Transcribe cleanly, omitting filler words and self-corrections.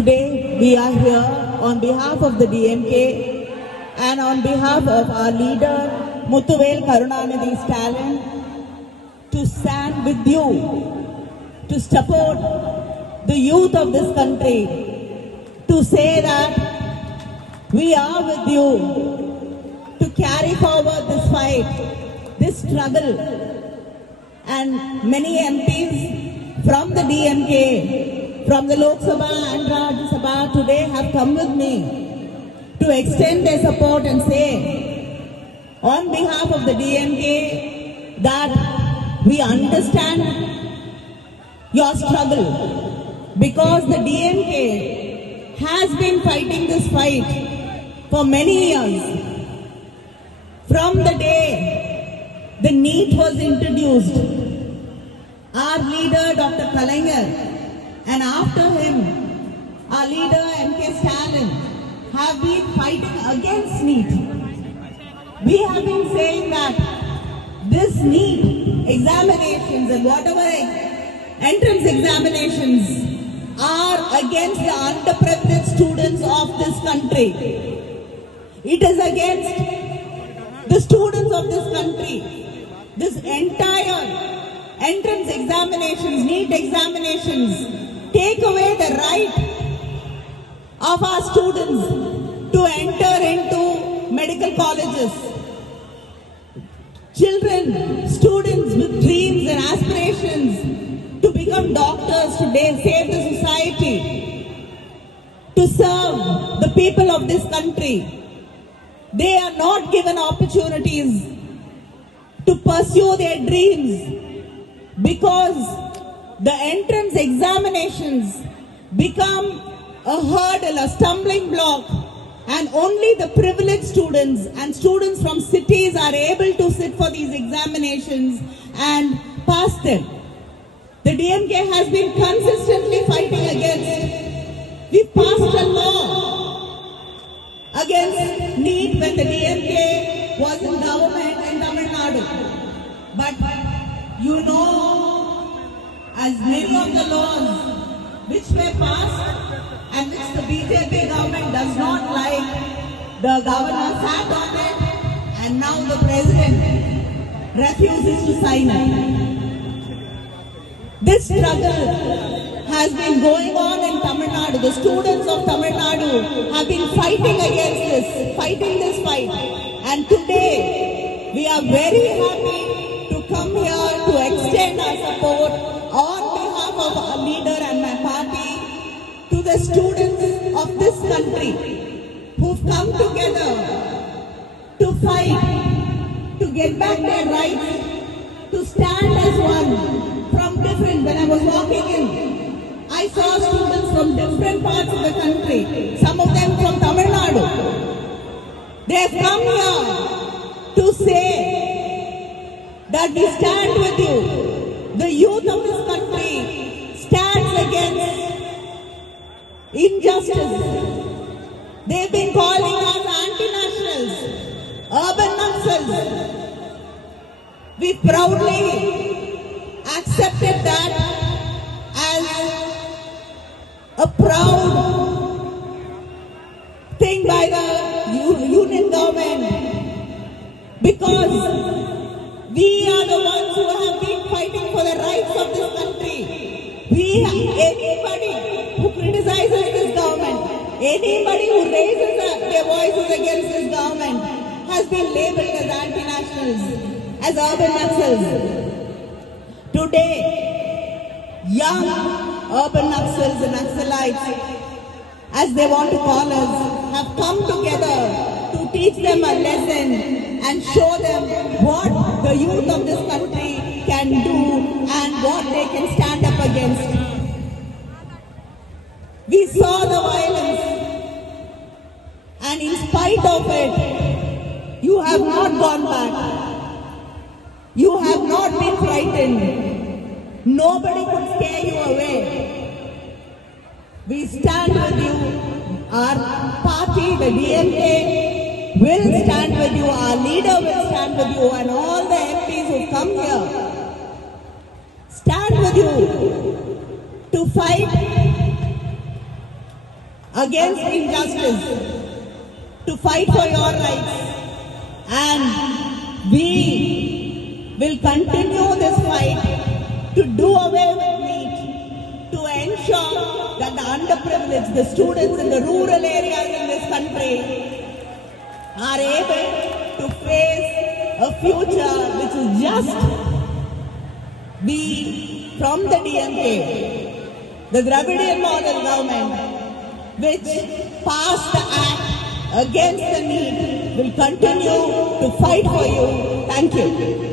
Today we are here on behalf of the DMK and on behalf of our leader Muthuvel Karunanidhi Stalin to stand with you, to support the youth of this country, to say that we are with you, to carry forward this fight, this struggle. And many MPs from the DMK, from the Lok Sabha and Rajya Sabha today have come with me to extend their support and say on behalf of the DMK that we understand your struggle, because the DMK has been fighting this fight for many years. From the day the NEET was introduced, our leader Dr. Kalaignar and after him our leader M.K. Stalin have been fighting against NEET. We have been saying that this NEET examinations and whatever entrance examinations are against the underprivileged students of this country. It is against the students of this country. This entire entrance examinations, NEET examinations, take away the right of our students to enter into medical colleges. Children, students with dreams and aspirations to become doctors, to save the society, to serve the people of this country. They are not given opportunities to pursue their dreams because the entrance examinations become a hurdle, a stumbling block, and only the privileged students and students from cities are able to sit for these examinations and pass them. The DMK has been consistently fighting against. We passed a law against NEET when the DMK was in government in Tamil Nadu. But you know, as many of the laws which were passed and which the BJP government does not like, the governor sat on it and now the president refuses to sign it. This struggle has been going on in Tamil Nadu. The students of Tamil Nadu have been fighting against this, fighting this fight. And today, we are very happy to come here to extend our support on behalf of our leader and my party to the students of this country who've come together to fight, to get back their rights, to stand as one. From different, when I was walking in, I saw students from different parts of the country, some of them from Tamil Nadu. They have come here to say that we stand with you. The youth of this country stands against injustice. They've been calling us anti-nationals, urban naxals. We proudly accepted that as a proud thing by the union government, because we are the ones who have been fighting for the rights of this country. Anybody who criticizes this government, anybody who raises their voices against this government has been labeled as anti-nationals, as urban naxals. Today, young urban naxals and naxalites, as they want to call us, have come together to teach them a lesson and show them what the youth of this country can do and what they can stand up against. We saw the violence, and in spite of it, you have not gone back. You have not been frightened. Nobody could scare you away. We stand with you. Our party, the DMK, will stand with you. Our leader will stand with you. And all the MPs who come here stand with you to fight against injustice, to fight for your rights, and we will continue this fight to do away with need, to ensure that the underprivileged, the students in the rural areas in this country are able to face a future which is just. We, from the DMK, the Dravidian model government, which passed the act against the need, will continue to fight for you. Thank you.